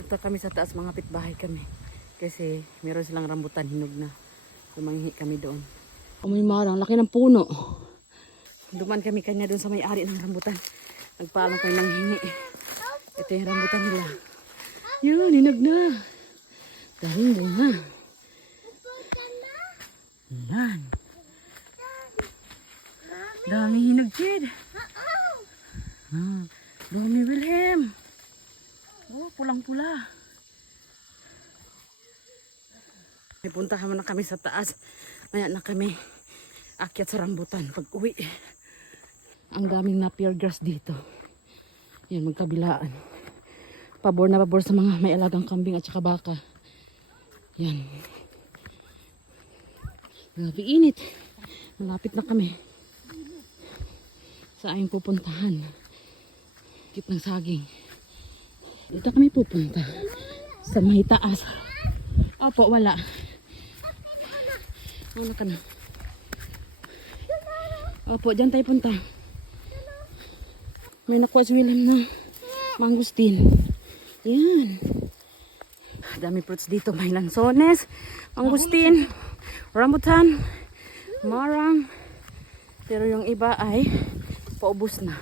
Punta kami sa taas, mga pitbahay kami. Kasi meron silang rambutan, hinog na. Lumanghi kami doon. May marang, laki ng puno. Duman kami kanya doon sa may-ari ng rambutan. Nagpaalam kami ng hingi. Ito yung rambutan nila. Yun, hinog na. Daming bunga. Yan. Daming hinog, kid. Dami, Wilhelm. Oh, pulang-pula. May puntahan na kami sa taas. Maya na kami akyat sa rambutan pag uwi. Ang daming napier grass dito. Yan, magkabilaan. Pabor na pabor sa mga may alagang kambing at saka baka. Yan. Grabe init. Malapit na kami sa aming pupuntahan. Kit ng saging. Dito kami pupunta. Sa may taas. Opo, wala. Wala ka na. Opo, dyan tayo punta. May nakuha si William na mangustin. Yan. Dami fruits dito. May lansones, mangustin, rambutan, marang. Pero yung iba ay paubos na.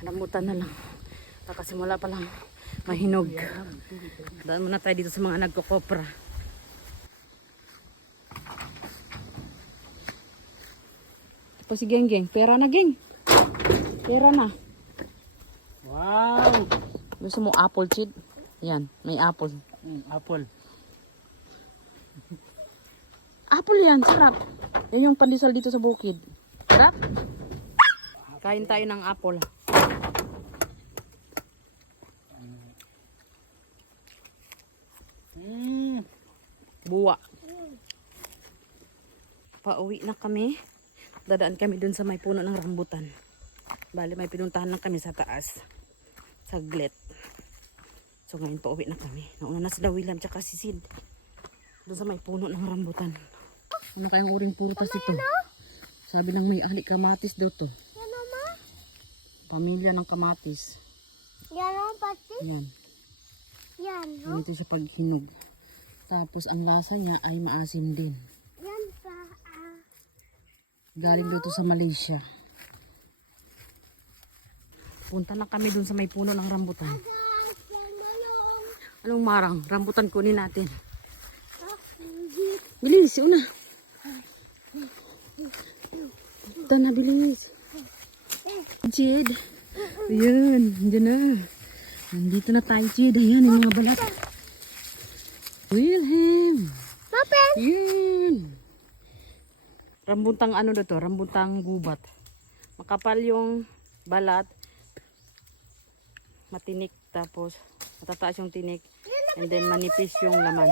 Rambutan na lang. Kakasimula pa lang mahinog. Daan muna tayo dito sa mga nagkokopra. Ito si Geng Geng. Pera na, Geng. Pera na. Wow! Gusto mo apple, Chid? Yan, may apple. Apple. Apple yan, sarap. Yan yung pandesal dito sa bukid. Sarap. Kain tayo ng apple. Buwa. Pauwi na kami. Dadaan kami dun sa may puno ng rambutan. Bali, may pinuntahan lang kami sa taas. Saglit. So ngayon pauwi na kami. Nauna na sila William tsaka si Sid. Dun sa may puno ng rambutan. Ano kayang uring prutas ito? Sabi lang may ahli kamatis daw to. Yan, Mama. Pamilya ng kamatis. Yan, Mama, pati. Yan. Yan, no? Dito siya pag hinog. Tapos ang lasa niya ay maasim din. Yan pa. Galing dito sa Malaysia. Punta na kami dun sa may puno ng rambutan. Anong marang? Rambutan kunin natin. Bilis, una. Punta na, bilis. Jed. Ayan, dyan na. Nandito na tayo, Jed. Ayan, yung mga balat. Wilhelm. Papa. Ayan. Rambutang ano na to? Rambutang gubat. Makapal yung balat. Matinik, tapos matataas yung tinik. And then manipis yung laman.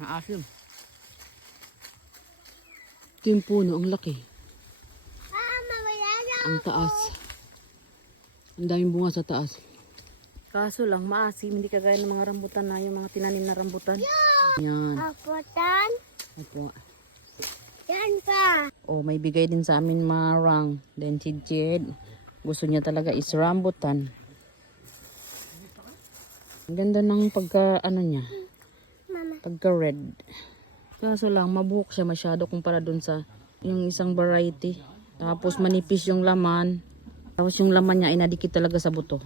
Maasim. Ito yung puno, ang laki. Ang taas. Ang daming bunga sa taas. Kaso lang, maasim. Hindi kagaya ng mga rambutan na yung mga tinanim na rambutan. Yan. Apotan. Ito. Yan pa. Oh, may bigay din sa amin marang. Then si Jed, gusto niya talaga is rambutan. Ang ganda ng pagka, ano niya, Mama. pagka red. Kaso lang, mabuhok siya masyado kumpara dun sa yung isang variety. Tapos manipis yung laman. Tapos yung laman niya ay nadikit talaga sa buto.